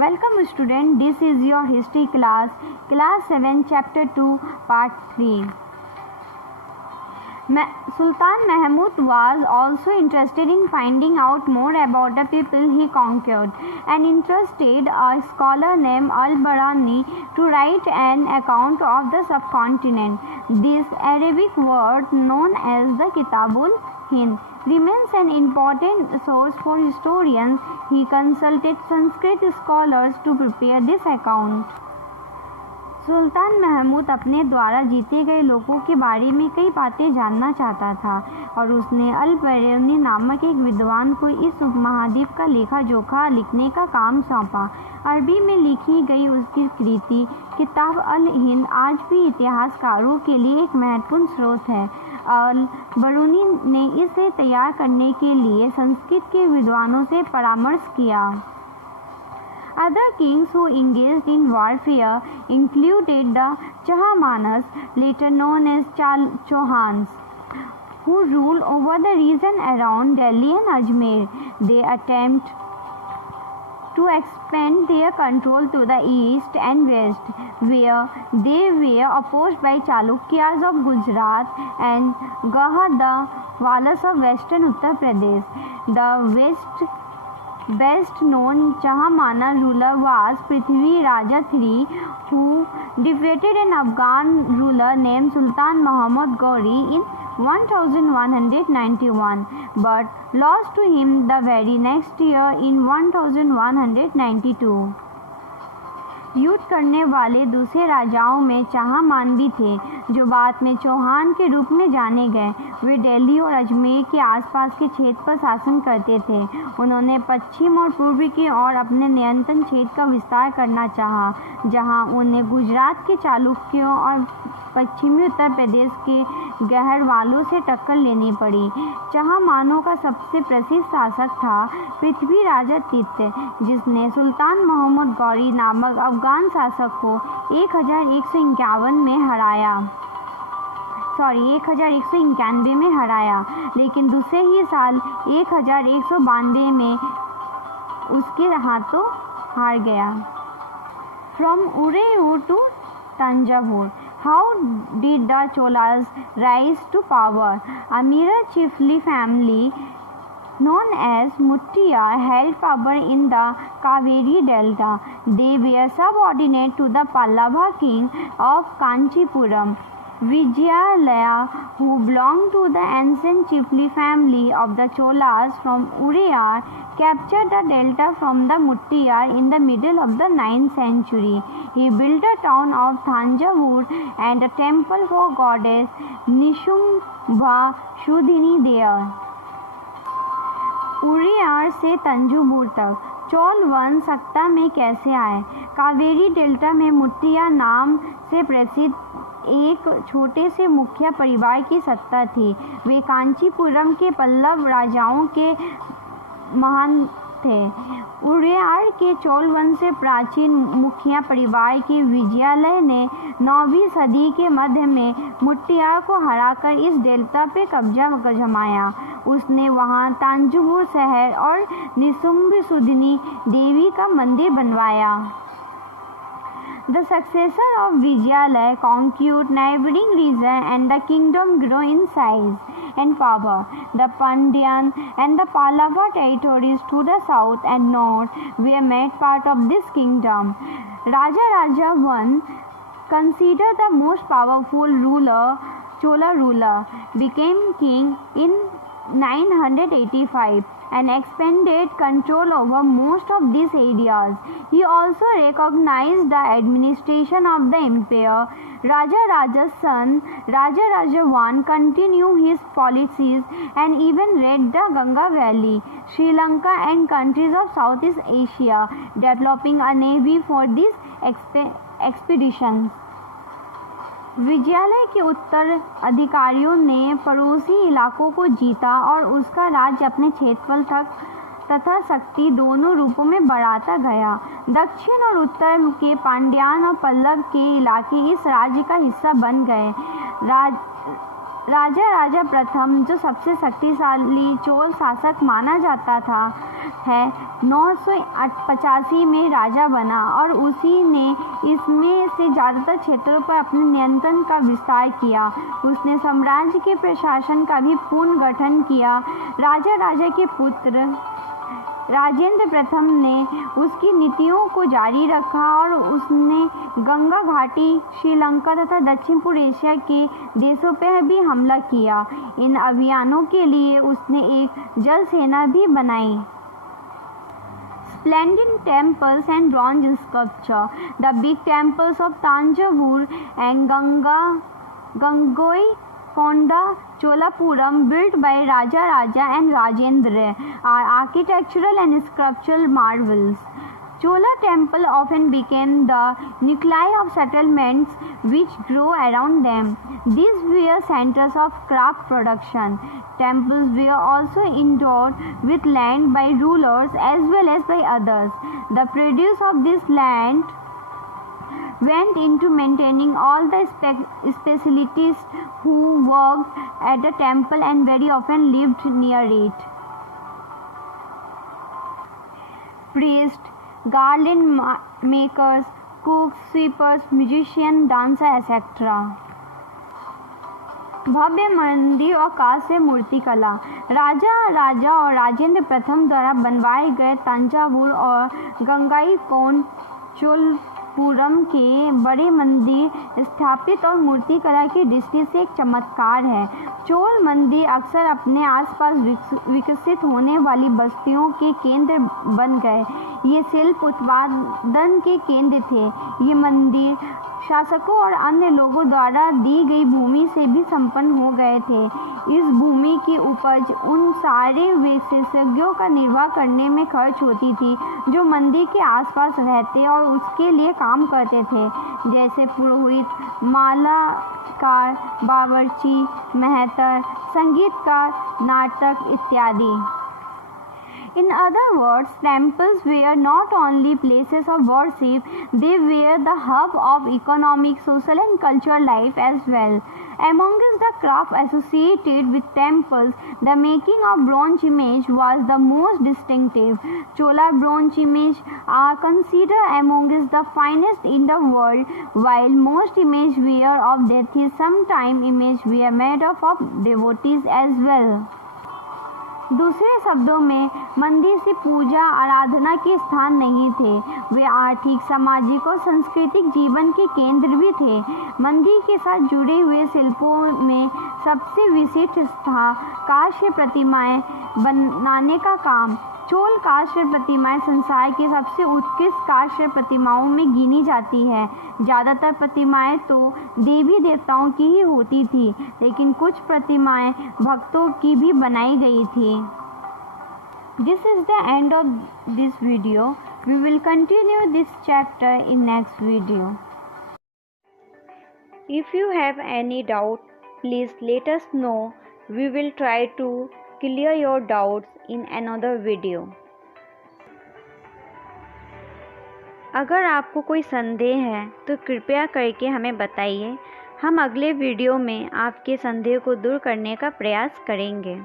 Welcome student, this is your history class 7 chapter 2 part 3. Sultan Mahmud was also interested in finding out more about the people he conquered and entrusted a scholar named Al-Barani to write an account of the subcontinent. This Arabic word known as the Kitabul Hind remains an important source for historians. He consulted Sanskrit scholars to prepare this account. सुल्तान महमूद अपने द्वारा जीते गए लोगों के बारे में कई बातें जानना चाहता था और उसने अल-बरानी नामक एक विद्वान को इस उपमहाद्वीप का लेखा जोखा लिखने का काम सौंपा। अरबी में लिखी गई उसकी कृति किताब अल-हिंद आज भी इतिहासकारों के लिए एक महत्वपूर्ण स्रोत है। अल-बरानी ने इसे तैयार करने के लिए संस्कृत के विद्वानों से परामर्श किया। Other kings who engaged in warfare included the Chahamanas, later known as Chauhans, who ruled over the region around Delhi and Ajmer. They attempted to expand their control to the east and west, where they were opposed by Chalukyas of Gujarat and Gahadwalas of western Uttar Pradesh. The best known Chahamana ruler was Prithvi Raja III, who defeated an Afghan ruler named Sultan Muhammad Ghori in 1191 but lost to him the very next year in 1192. युद्ध करने वाले दूसरे राजाओं में चाहमान भी थे, जो बाद में चौहान के रूप में जाने गए। वे दिल्ली और अजमेर के आसपास के क्षेत्र पर शासन करते थे। उन्होंने पश्चिम और पूर्व की ओर अपने नियंत्रण क्षेत्र का विस्तार करना चाहा, जहां उन्हें गुजरात के चालुक्यों और पश्चिमी उत्तर प्रदेश के गहरवालों से टक्कर लेनी पड़ी। चाहमानों का सबसे प्रसिद्ध शासक था पृथ्वी राजा तृतीय, जिसने सुल्तान मोहम्मद गौरी नामक अफगान शासक को 1191 में हराया। 1191 में हराया, लेकिन दूसरे ही साल 1192 में उसके हाथों हार गया। From Urayur to Tanjavur. How did the Cholas rise to power? Amira chiefly family known as Muttiyar held power in the Kaveri Delta. They were subordinate to the Pallava king of Kanchipuram. Vijayalaya, who belonged to the ancient chiefly family of the Cholas from Urayur, captured the delta from the Muttiyar in the middle of the 9th century. He built a town of Thanjavur and a temple for goddess Nishambha Shudhini there. उरियार से तंजूबुर तक चोल वंश सत्ता में कैसे आए? Kaveri delta में मुत्तिया नाम से प्रसिद्ध एक छोटे से मुखिया परिवार की सत्ता थी। वे कांचीपुरम के पल्लव राजाओं के महान थे। उरियार के चोल वंश से प्राचीन मुखिया परिवार के विजयालय ने 9वीं सदी के मध्य में मुट्टियार को हराकर इस डेल्टा पे कब्जा जमाया। उसने वहां तांजूबुर शहर और निशुंभ सुधनी देवी का मंदिर बनवाया। The successor of Vijayalaya conquered neighboring region and the kingdom grew in size and power. The Pandyan and the Pallava territories to the south and north were made part of this kingdom. Raja I, considered the most powerful Chola ruler, became king in 985 and expanded control over most of these areas. He also recognized the administration of the empire. Raja Raja's son, Raja I, continued his policies and even raided the Ganga Valley, Sri Lanka and countries of Southeast Asia, developing a navy for these expeditions. Vijayalaya के उत्तर अधिकारियों ने पड़ोसी इलाकों को जीता और उसका राज्य अपने क्षेत्रफल तथा शक्ति दोनों रूपों में बढ़ाता गया। दक्षिण और उत्तर के पांड्यान और पल्लव के इलाके इस राज्य का हिस्सा बन गए। राजा राजा प्रथम, जो सबसे शक्तिशाली चोल शासक माना जाता था, है 985 में राजा बना और उसी ने इसमें से ज़्यादातर क्षेत्रों पर अपने नियंत्रण का विस्तार किया। उसने साम्राज्य के प्रशासन का भी पुनर्गठन किया। राजा राजा के पुत्र राजेंद्र प्रथम ने उसकी नीतियों को जारी रखा और उसने गंगा घाटी, श्रीलंका तथा दक्षिण पूर्व एशिया के देशों पर भी हमला किया। इन अभियानों के लिए उसने एक जल सेना भी बनाई। Splendid temples and bronze sculpture. The big temples of Tanjavur and Gangaikonda Cholapuram, built by Raja Raja and Rajendra, are architectural and sculptural marvels. Chola temple often became the nuclei of settlements which grew around them. These were centers of craft production. Temples were also endowed with land by rulers as well as by others. The produce of this land went into maintaining all the specialists who worked at the temple and very often lived near it. Priests, garland makers, cooks, sweepers, musicians, dancers, etc. भव्य मंदिर और कांस्य मूर्ति कला। राजा राजा और राजेंद्र प्रथम द्वारा बनवाए गए तंजावुर और गंगाईकोंड चोलपुरम के बड़े मंदिर स्थापित और मूर्ति कला की दृष्टि से एक चमत्कार है। चोल मंदिर अक्सर अपने आसपास विकसित होने वाली बस्तियों के केंद्र बन गए। ये शिल्प उत्पादन के केंद्र थे। ये मंदिर शासकों और अन्य लोगों द्वारा दी गई भूमि से भी संपन्न हो गए थे। इस भूमि की उपज उन सारे विशेषज्ञों का निर्वाह करने में खर्च होती थी जो मंदिर के आसपास रहते और उसके लिए काम करते थे, जैसे पुरोहित, मालाकार, बावर्ची, मेहतर, संगीतकार, नाटक इत्यादि। In other words, temples were not only places of worship, they were the hub of economic, social and cultural life as well. Amongst the craft associated with temples, the making of bronze image was the most distinctive. Chola bronze image are considered amongst the finest in the world, while most image were of deities, sometimes image were made of devotees as well. दूसरे शब्दों में, मंदिर से पूजा आराधना के स्थान नहीं थे, वे आर्थिक, सामाजिक और सांस्कृतिक जीवन के केंद्र भी थे। मंदिर के साथ जुड़े हुए शिल्पों में सबसे विशिष्ट था कांस्य प्रतिमाएं बनाने का काम। चोल कांस्य प्रतिमाएं संसार के सबसे उत्कृष्ट कांस्य प्रतिमाओं में गिनी जाती है। ज़्यादातर प्रतिमाएं तो देवी देवताओं की ही होती थी, लेकिन कुछ प्रतिमाएं भक्तों की भी बनाई गई थी। This is the end of this video. We will continue this chapter in next video. If you have any doubt, please let us know. We will try to clear your doubts in another video. अगर आपको कोई संदेह है तो कृपया करके हमें बताइए। हम अगले वीडियो में आपके संदेह को दूर करने का प्रयास करेंगे।